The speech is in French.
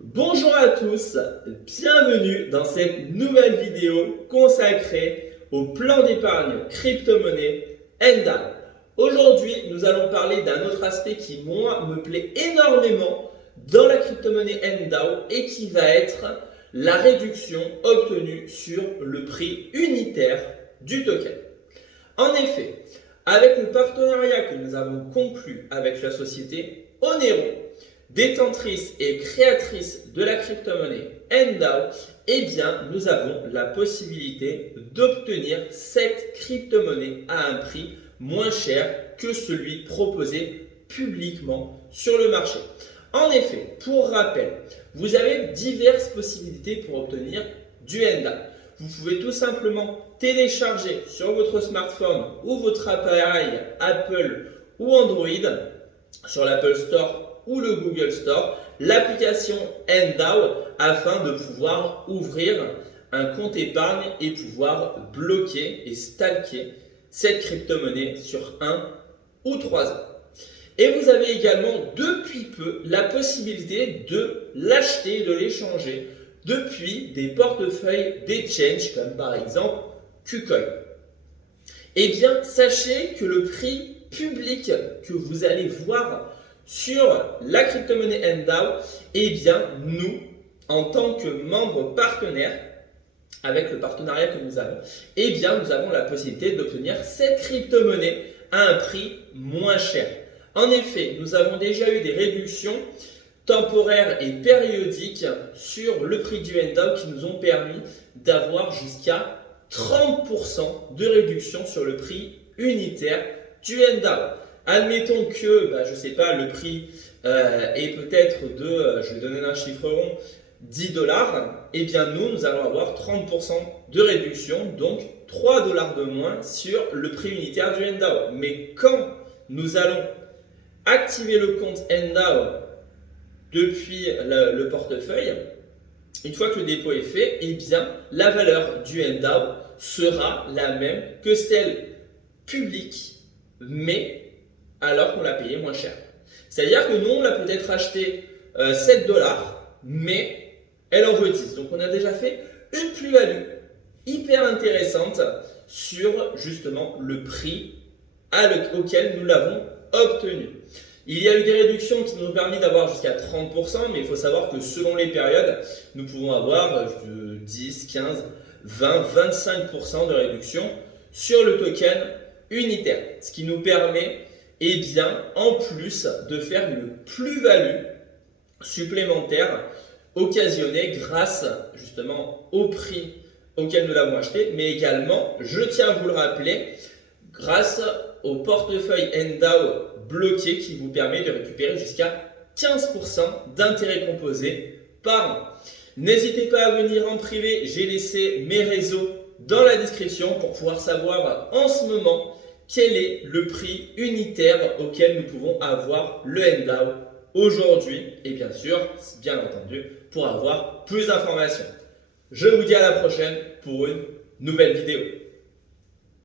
Bonjour à tous, bienvenue dans cette nouvelle vidéo consacrée au plan d'épargne crypto-monnaie Endal. Aujourd'hui, nous allons parler d'un autre aspect qui, moi, me plaît énormément dans la crypto-monnaie Endao et qui va être la réduction obtenue sur le prix unitaire du token. En effet, avec le partenariat que nous avons conclu avec la société Onero, détentrice et créatrice de la crypto-monnaie Endao, eh bien, nous avons la possibilité d'obtenir cette crypto-monnaie à un prix moins cher que celui proposé publiquement sur le marché. En effet, pour rappel, vous avez diverses possibilités pour obtenir du Endao. Vous pouvez tout simplement télécharger sur votre smartphone ou votre appareil Apple ou Android, sur l'Apple Store ou le Google Store, l'application Endao afin de pouvoir ouvrir un compte épargne et pouvoir bloquer et stalker cette crypto-monnaie sur 1 ou 3 ans. Et vous avez également depuis peu la possibilité de l'acheter, de l'échanger depuis des portefeuilles d'exchange comme par exemple KuCoin. Eh bien, sachez que le prix public que vous allez voir sur la crypto-monnaie Endao, eh bien, nous, en tant que membres partenaires, avec le partenariat que nous avons, eh bien, nous avons la possibilité d'obtenir cette crypto-monnaie à un prix moins cher. En effet, nous avons déjà eu des réductions temporaires et périodiques sur le prix du Endao qui nous ont permis d'avoir jusqu'à 30% de réduction sur le prix unitaire du Endao. Admettons que, je ne sais pas, le prix est peut-être de, je vais donner un chiffre rond, 10 dollars, et bien nous allons avoir 30% de réduction, donc 3 dollars de moins sur le prix unitaire du Endao. Mais quand nous allons activer le compte Endao depuis le portefeuille, une fois que le dépôt est fait, eh bien la valeur du Endao sera la même que celle publique, mais alors qu'on l'a payé moins cher. C'est-à-dire que nous, on l'a peut-être acheté 7 dollars, mais elle en vaut 10. Donc on a déjà fait une plus-value hyper intéressante sur justement le prix auquel nous l'avons obtenu. Il y a eu des réductions qui nous ont permis d'avoir jusqu'à 30%, mais il faut savoir que selon les périodes, nous pouvons avoir 10, 15, 20, 25% de réduction sur le token unitaire. Ce qui nous permet, eh bien, en plus de faire une plus-value supplémentaire occasionnée grâce justement au prix auquel nous l'avons acheté, mais également, je tiens à vous le rappeler, grâce au portefeuille Endao bloqué qui vous permet de récupérer jusqu'à 15% d'intérêt composé par an. N'hésitez pas à venir en privé, j'ai laissé mes réseaux dans la description pour pouvoir savoir en ce moment quel est le prix unitaire auquel nous pouvons avoir le Endao aujourd'hui et bien sûr, bien entendu, pour avoir plus d'informations. Je vous dis à la prochaine pour une nouvelle vidéo.